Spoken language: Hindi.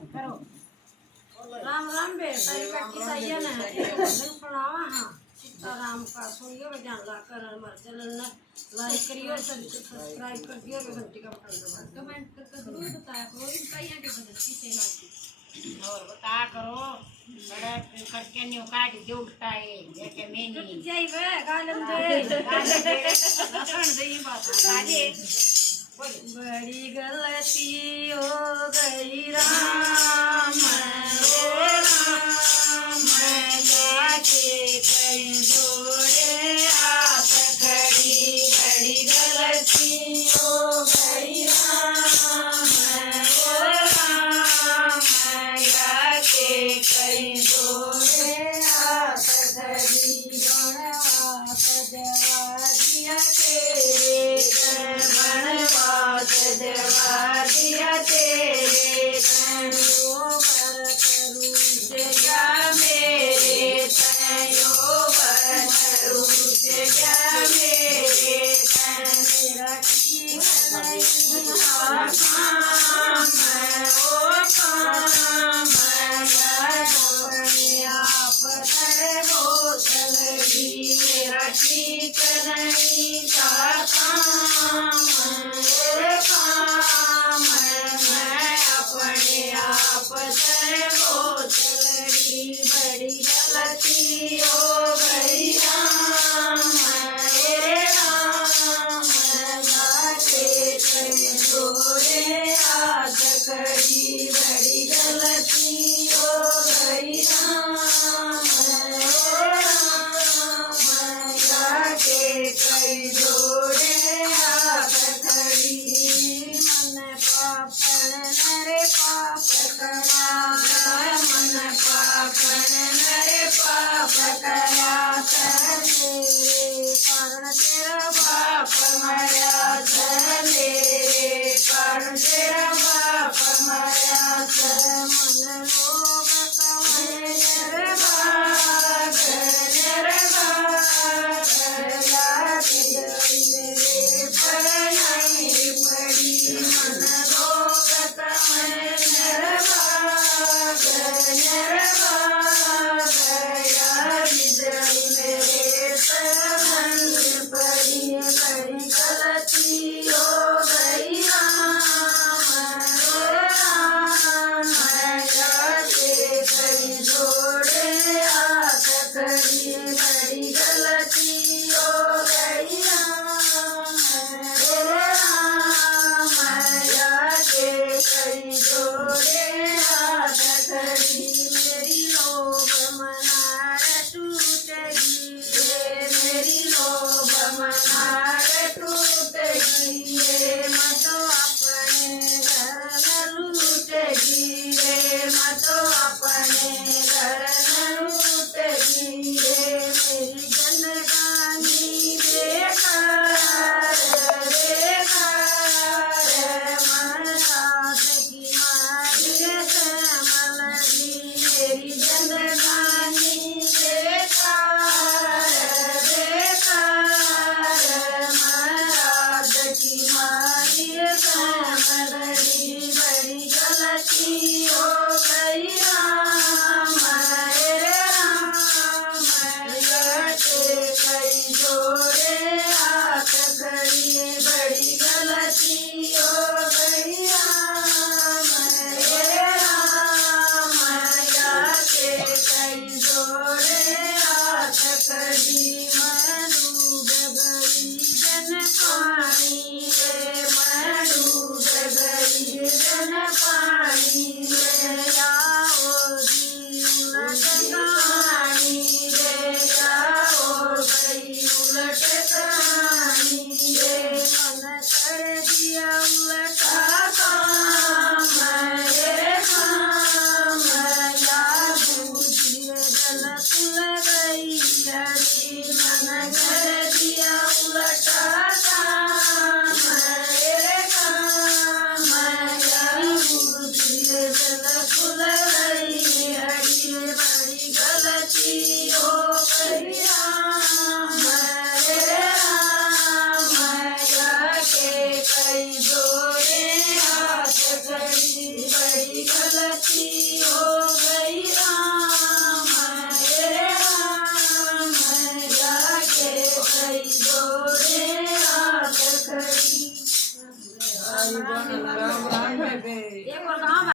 करो राम राम बेटा कट्टी सही है ना भजन सुनावा हाँ सीताराम का सुनियो भजन ला कर मर चलन लाइक करियो सब्सक्राइब कर दियो घंटी का बटन दबा कमेंट करके जरूर बताया करो कई है के भजन किसे लाती और बता करो बड़ा करके न्यू काट दे उठता है जैसे मैंने जय वे गालन दे सुन दे बात आगे बड़ी गलती हो गई राम ओ राम जाके कहीं जोड़े आप खड़ी बड़ी गलती हो गई राम ओ राम जाके कहीं जोड़े आप खड़ी गणवास जवा दिया तेरे जवा दिया तेरे तैयो पर करूँ जगा मेरे तैयो पर करूँ जगा मेरे तेरा की ओ काम अपने आप है बोतल भी मेरा ठीक नहीं था काम अपने आप से बोतली बड़ी गलती हो गई राम जाके जोड़े हाथ खड़ी बड़ी गलती हो गई राम जाके कई जोड़े हाथ खड़ी मन पापन नरे पाप करा मन पापन नरे पाप करा तेरे कारण तेरा बाप मरा मेरे कारण तेरा बाप मरा मन लोग कमरे निर्भाग मेरे पर नहीं पड़ी मन लोग कमरे निर्भाग मेरे पर नहीं पड़ी बड़ी गलती हो गई जाके कहीं जोड़े हाथ खड़ी बड़ी गलती हो गई जाके कहीं जोड़े हाथ खड़ी मेरी लोभ मनार टूटेगी मेरी लोभ मनार टूटेगी मत अपने घर लूटेगी मत अपने घर लूटेगी मेरी जिंदगानी बेकार महाराज की मारी श्यामलगी मेरी जिंदगानी बेकार महाराज की मारी श्यामलगी बड़ी गलती हो गई राम जाके कई जोड़े हाथ खड़ी बड़ी गलती हो गई राम जाके कई जोड़े हाथ खड़ी मैं डूब गई जन पानी मैं डूब गई जन पानी आओ जी उलट कहानी आओ गई उलट कहानी मन कर दिया उलटा काम या बूझिए गलत लगई अड़ी मन कर दिया उलटा काम या गति हो गई राम रे राम जाके कई जोड़े आट खड़ी। राम राम बेबे। एक और गाँव